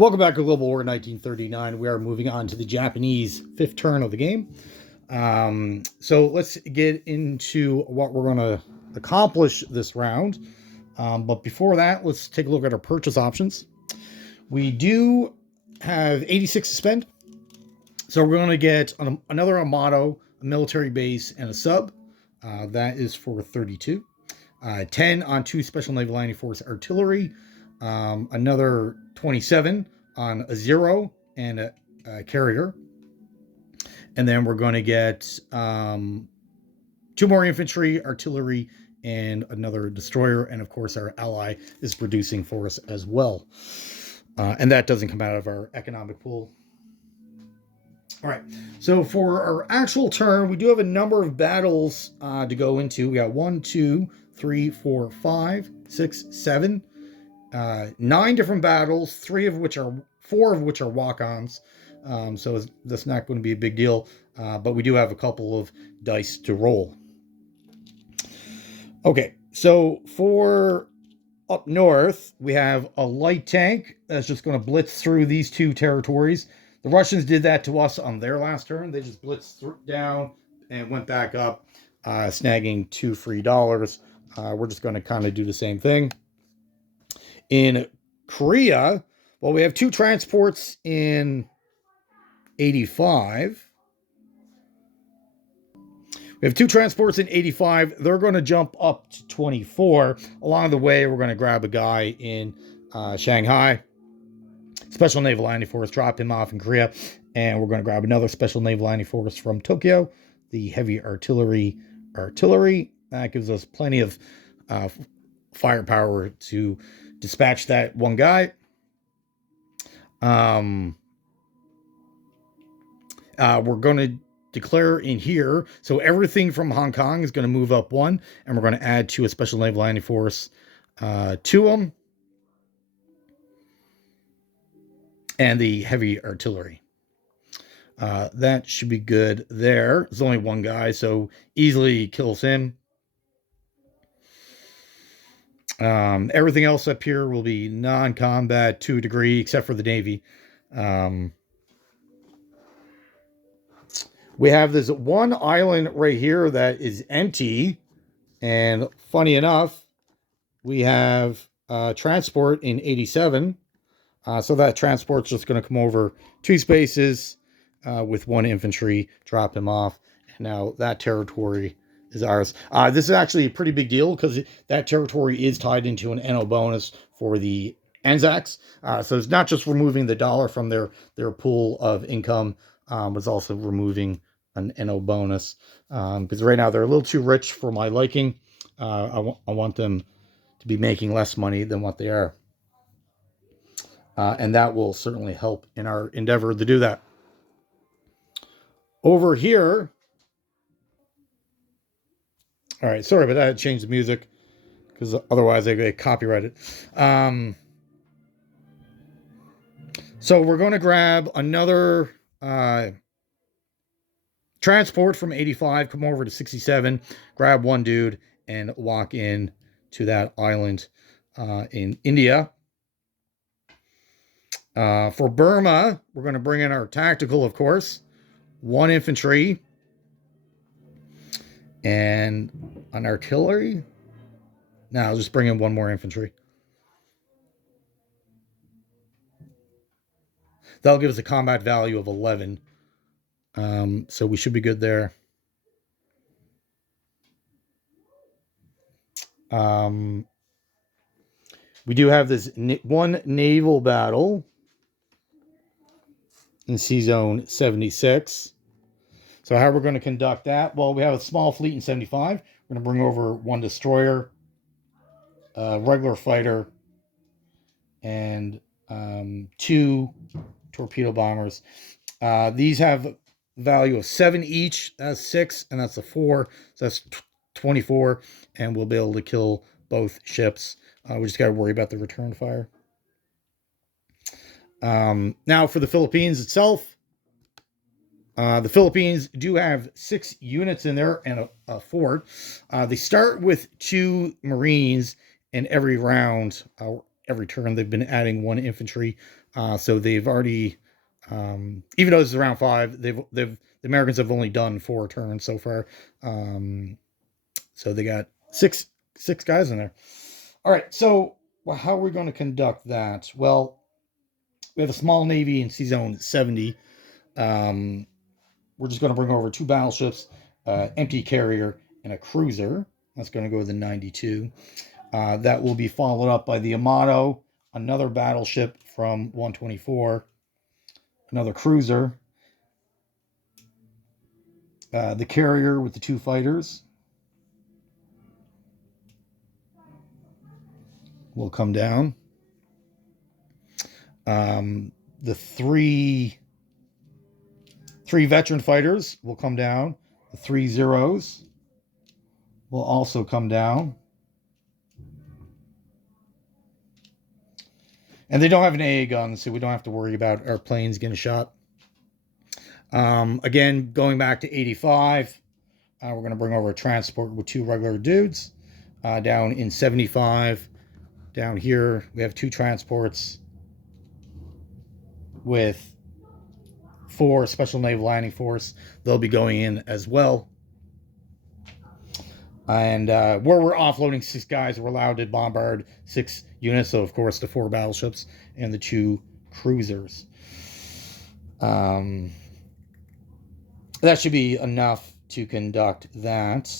Welcome back to Global War 1939. We are moving on to the Japanese fifth turn of the game. So let's get into what we're going to accomplish this round. But before that, let's take a look at our purchase options. We do have 86 to spend. So we're going to get another Armado, a military base, and a sub. That is for 32. 10 on 2 Special Naval Landing Force artillery. Another 27 on a 0 and a carrier. And then we're going to get 2 more infantry, artillery, and another destroyer. And of course, our ally is producing for us as well. And that doesn't come out of our economic pool. All right. So for our actual turn, we do have a number of battles to go into. We got 1, 2, 3, 4, 5, 6, 7. 9 different battles, 4 of which are walk-ons. So that's not going to be a big deal. But we do have a couple of dice to roll. Okay, so for up north, we have a light tank that's just going to blitz through these 2 territories. The Russians did that to us on their last turn. They just blitzed down and went back up, snagging 2 free dollars. We're just going to kind of do the same thing. In Korea, well, we have 2 transports in 85. We have 2 transports in 85. They're going to jump up to 24. Along the way, we're going to grab a guy in Shanghai. Special Naval Landing Force, drop him off in Korea. And we're going to grab another Special Naval Landing Force from Tokyo. The heavy artillery. That gives us plenty of firepower to dispatch that one guy. We're going to declare in here. So everything from Hong Kong is going to move up 1. And we're going to add to a Special Naval Landing Force to them. And the heavy artillery. That should be good there. There's only one guy, so easily kills him. Everything else up here will be non-combat to a degree, except for the Navy. We have this one island right here that is empty. And funny enough, we have transport in 87. So that transport's just going to come over 2 spaces with 1 infantry, drop him off. And now that territory is ours. This is actually a pretty big deal because that territory is tied into an NO bonus for the Anzacs. So it's not just removing the dollar from their pool of income, but it's also removing an NO bonus. Because right now they're a little too rich for my liking. I want them to be making less money than what they are. And that will certainly help in our endeavor to do that. Over here, all right, sorry about that. I changed the music because otherwise I get copyrighted. So we're going to grab another transport from 85, come over to 67, grab 1 dude, and walk in to that island in India. For Burma, we're going to bring in our tactical, of course, 1 infantry, and an artillery. Now I'll just bring in 1 more infantry. That'll give us a combat value of 11. So we should be good there. We do have this 1 naval battle in Sea Zone 76. So how we're going to conduct that? Well, we have a small fleet in 75. We're going to bring over 1 destroyer, a regular fighter, and 2 torpedo bombers. These have value of 7 each. That's 6, and that's a 4. So that's 24, and we'll be able to kill both ships. We just got to worry about the return fire. Now for the Philippines itself, the Philippines do have 6 units in there and a fort. They start with 2 Marines in every round, every turn they've been adding 1 infantry. So they've already, even though this is round 5, the Americans have only done 4 turns so far. So they got six guys in there. All right, so how are we going to conduct that? Well, we have a small navy in Sea Zone 70. We're just going to bring over 2 battleships, empty carrier, and a cruiser. That's going to go to the 92. That will be followed up by the Amato, another battleship from 124, another cruiser, the carrier with the 2 fighters will come down. The three veteran fighters will come down. The 3 Zeros will also come down. And they don't have an AA gun, so we don't have to worry about our planes getting shot. Again, going back to 85, we're going to bring over a transport with 2 regular dudes. Down in 75, down here, we have 2 transports with 4 Special Naval Landing Force. They'll be going in as well. And where we're offloading 6 guys, we're allowed to bombard 6 units. So, of course, the 4 battleships and the 2 cruisers. That should be enough to conduct that.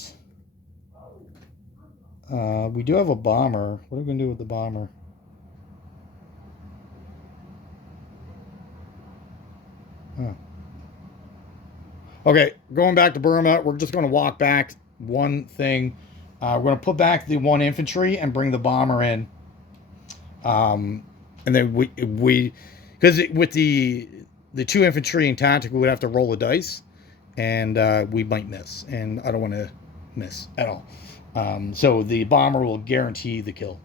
We do have a bomber. What are we going to do with the bomber? Huh. Okay, going back to Burma, we're just going to walk back one thing. We're going to put back the 1 infantry and bring the bomber in. And then we because with the 2 infantry and tactical, we would have to roll a dice, and we might miss, and I don't want to miss at all. So the bomber will guarantee the kill.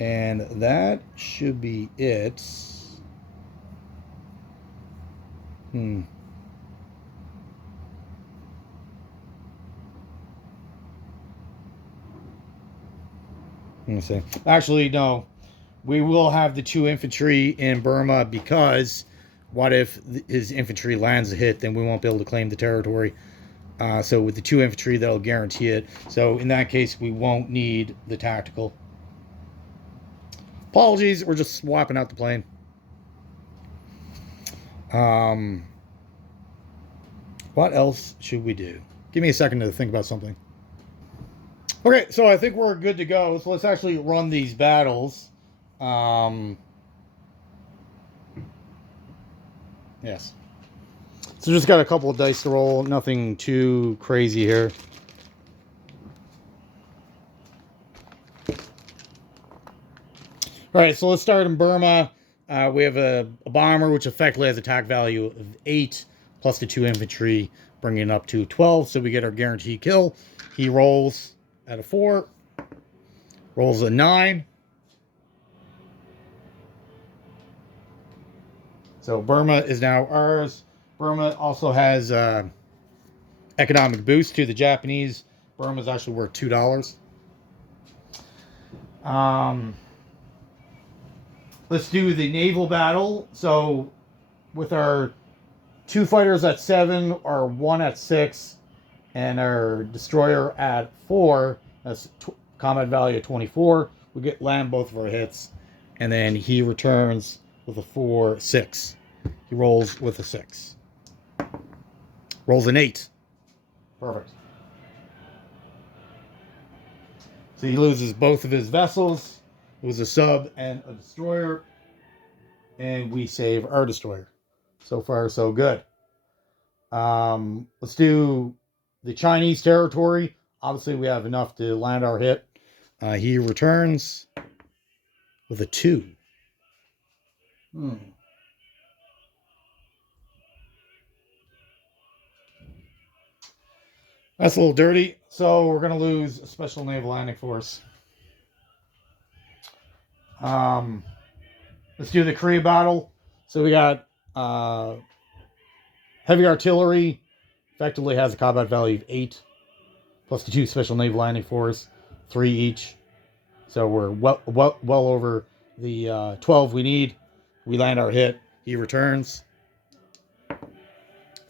And that should be it. Let me see. Actually, no. We will have the 2 infantry in Burma, because what if his infantry lands a hit, then we won't be able to claim the territory. So with the 2 infantry, that'll guarantee it. So in that case, we won't need the tactical. Apologies, we're just swapping out the plane. What else should we do? Give me a second to think about something. Okay, so I think we're good to go. So let's actually run these battles. Yes. So just got a couple of dice to roll. Nothing too crazy here. All right, so let's start in Burma. We have a bomber, which effectively has attack value of 8, plus the 2 infantry, bringing it up to 12. So we get our guaranteed kill. He rolls at a 4, rolls a 9. So Burma is now ours. Burma also has economic boost to the Japanese. Burma is actually worth $2. Let's do the naval battle. So with our 2 fighters at 7, our 1 at 6, and our destroyer at 4, that's combat value of 24. We get land both of our hits, and then he returns with a 4-6. He rolls with a 6. Rolls an 8. Perfect. So he loses both of his vessels. It was a sub and a destroyer, and we save our destroyer. So far, so good. Let's do the Chinese territory. Obviously, we have enough to land our hit. He returns with a 2. That's a little dirty. So we're going to lose a Special Naval Landing Force. Let's do the Korea battle. So we got heavy artillery. Effectively has a combat value of 8. plus the 2 special naval landing force, 3 each. So we're well over the 12 we need. We land our hit. He returns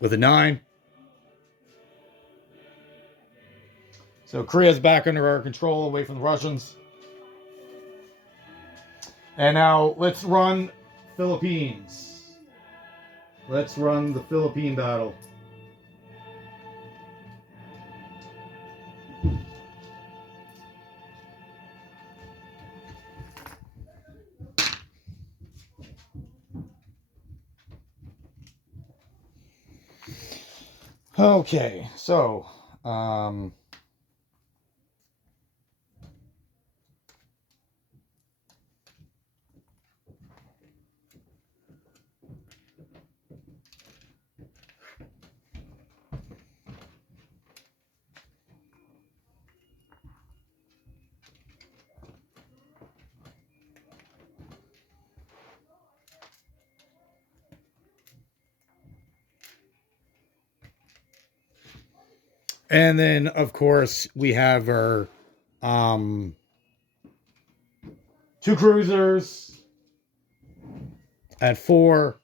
with a 9. So Korea's back under our control, away from the Russians. And now let's run Philippines. Let's run the Philippine battle. Okay, so and then of course we have our 2 cruisers at 4,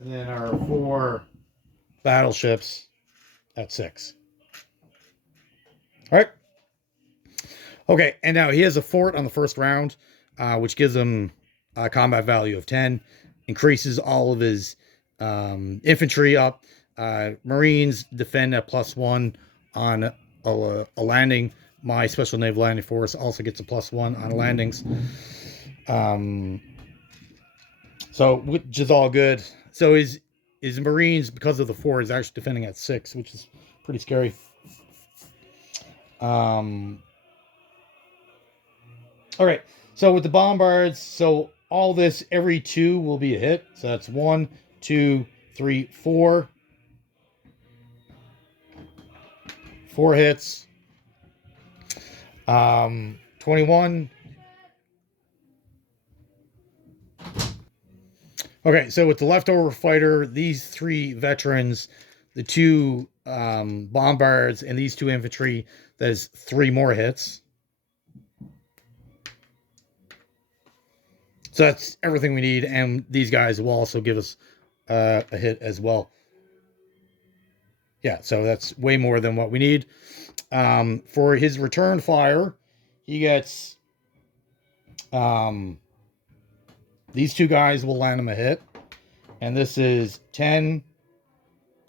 and then our 4 battleships at 6. All right. Okay, and now he has a fort on the first round, which gives him a combat value of 10, increases all of his infantry up. Marines defend at +1 on a landing. My special naval landing force also gets a +1 on landings. So, which is all good. So his Marines, because of the 4, is actually defending at 6, which is pretty scary. All right, so with the bombards, so all this, every 2 will be a hit. So that's 1, 2, 3, 4. 4 hits. 21. Okay, so with the leftover fighter, these 3 veterans, the 2 bombards, and these 2 infantry, there's 3 more hits. So that's everything we need, and these guys will also give us a hit as well. Yeah, so that's way more than what we need. For his return fire, he gets these 2 guys will land him a hit, and this is 10,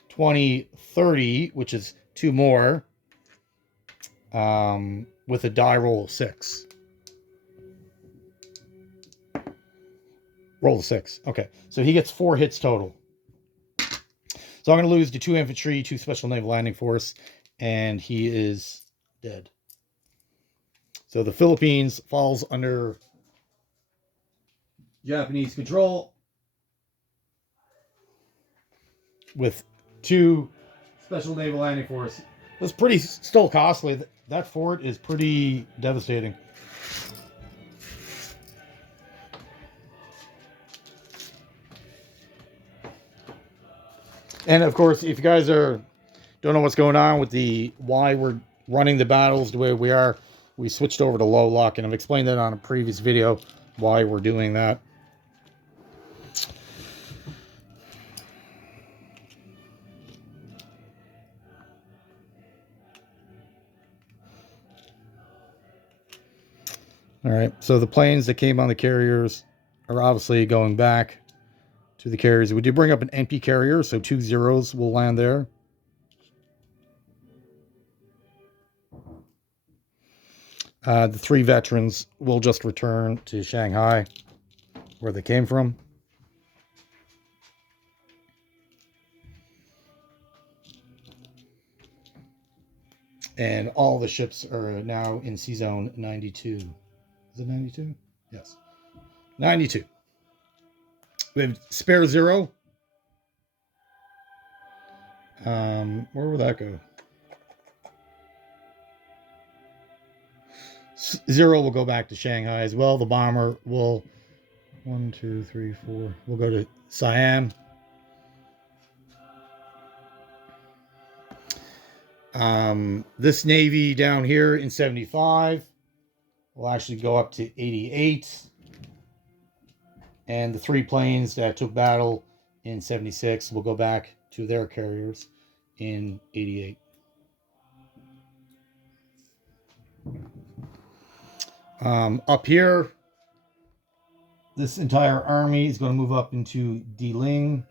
20, 30, which is 2 more, with a die roll of 6. Roll of 6. Okay, so he gets 4 hits total. So I'm going to lose the 2 infantry, 2 special naval landing force, and he is dead. So the Philippines falls under Japanese control with 2 special naval landing force. It's pretty still costly. That fort is pretty devastating. And of course, if you guys don't know what's going on with why we're running the battles the way we are, we switched over to low luck, and I've explained that on a previous video why we're doing that. All right, so the planes that came on the carriers are obviously going back to the carriers. We did bring up an empty carrier, so 2 zeros will land there. The 3 veterans will just return to Shanghai, where they came from. And all the ships are now in Sea Zone 92. Is it 92? Yes. 92. We have spare 0. Where will that go? 0 will go back to Shanghai as well. The bomber will 1, 2, 3, 4. We'll go to Siam. This Navy down here in 75 will actually go up to 88. And the 3 planes that took battle in 76 will go back to their carriers in 88. Up here, this entire army is going to move up into D-Ling.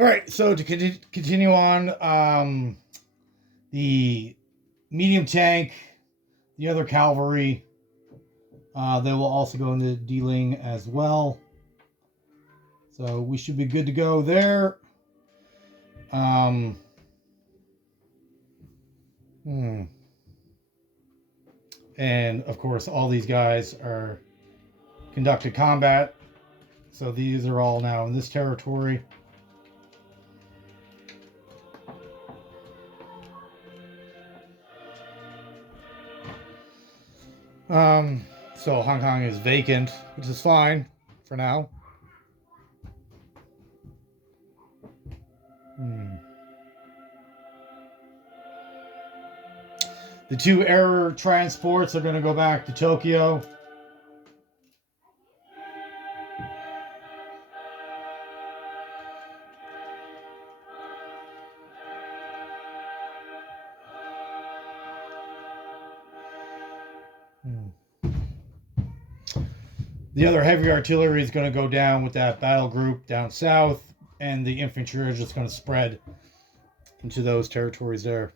All right, so to continue on, the medium tank, the other cavalry, they will also go into D-Ling as well. So we should be good to go there. And of course, all these guys are conducted combat. So these are all now in this territory. So Hong Kong is vacant, which is fine for now. The 2 air transports are going to go back to Tokyo. The other heavy artillery is going to go down with that battle group down south, and the infantry are just going to spread into those territories there.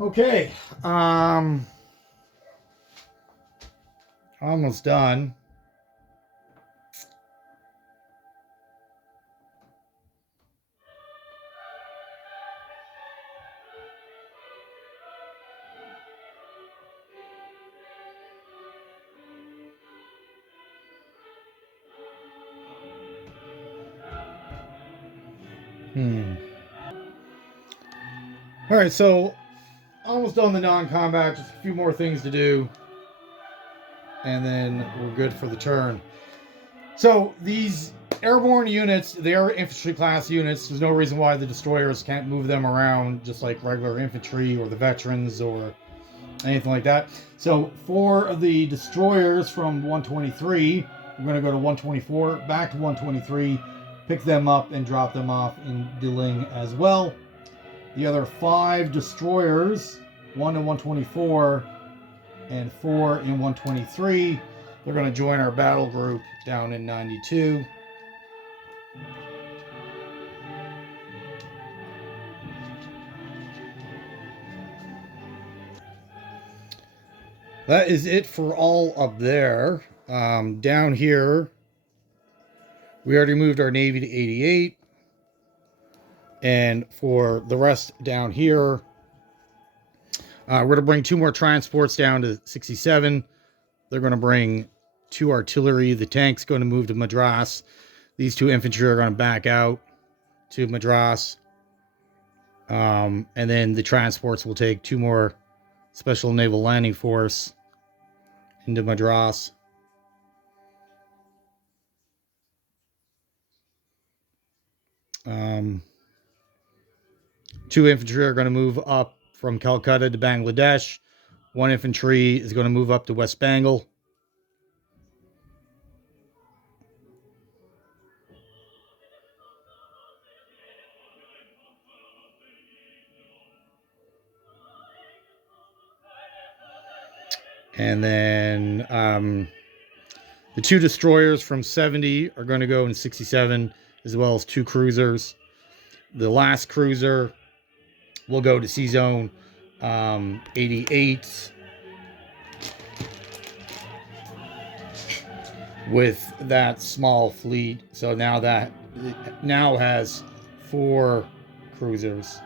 Okay, almost done. All right, so almost done the non-combat, just a few more things to do, and then we're good for the turn. So these airborne units, they are infantry class units. There's no reason why the destroyers can't move them around just like regular infantry or the veterans or anything like that. So for the destroyers from 123, we're going to go to 124, back to 123, pick them up and drop them off in D-Ling as well. The other 5 destroyers, 1 in 124 and 4 in 123, they're going to join our battle group down in 92. That is it for all up there. Down here, we already moved our Navy to 88. And for the rest down here, we're going to bring 2 more transports down to 67. They're going to bring 2 artillery. The tank's going to move to Madras. These 2 infantry are going to back out to Madras. And then the transports will take 2 more Special Naval Landing Force into Madras. Two infantry are going to move up from Calcutta to Bangladesh. 1 infantry is going to move up to West Bengal. And then the 2 destroyers from 70 are going to go in 67, as well as 2 cruisers. The last cruiser will go to Sea Zone 88 with that small fleet. So now that now has 4 cruisers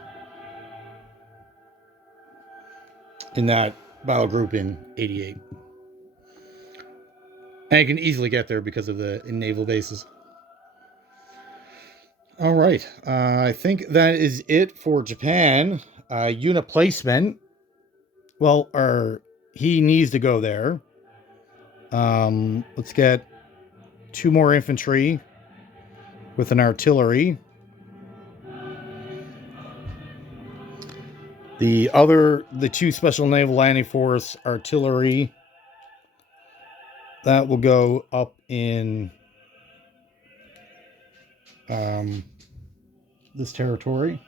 in that battle group in 88. And you can easily get there because of the naval bases. All right. I think that is it for Japan. Unit placement. Well, he needs to go there. Let's get 2 more infantry with an artillery. The 2 special naval landing force artillery, that will go up in this territory.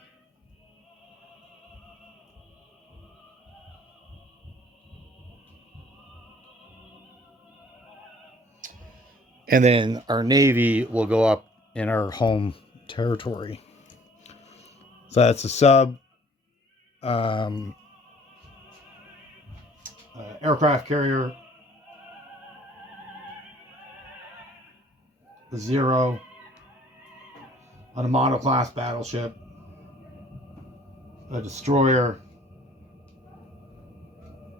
And then our Navy will go up in our home territory. So that's a sub aircraft carrier, the Zero, on a monoclass battleship, a destroyer,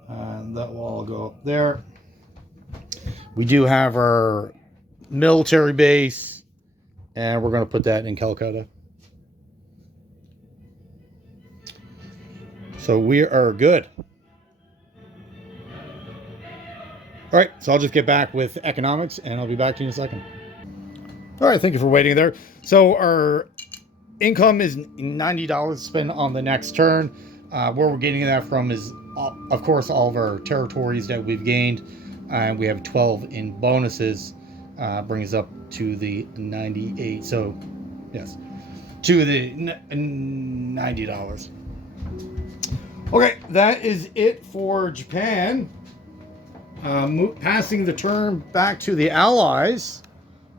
and that will all go up there. We do have our military base, and we're going to put that in Calcutta. So we are good. All right, so I'll just get back with economics, and I'll be back to you in a second. All right, thank you for waiting there. So our income is $90 to spend on the next turn. Where we're getting that from is, of course, all of our territories that we've gained, and we have 12 in bonuses, brings us up to the 98. So, yes, to the $90. Okay, that is it for Japan. Passing the turn back to the Allies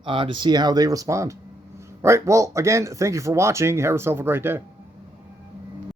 to see how they respond. All right, well, again, thank you for watching. Have yourself a great day.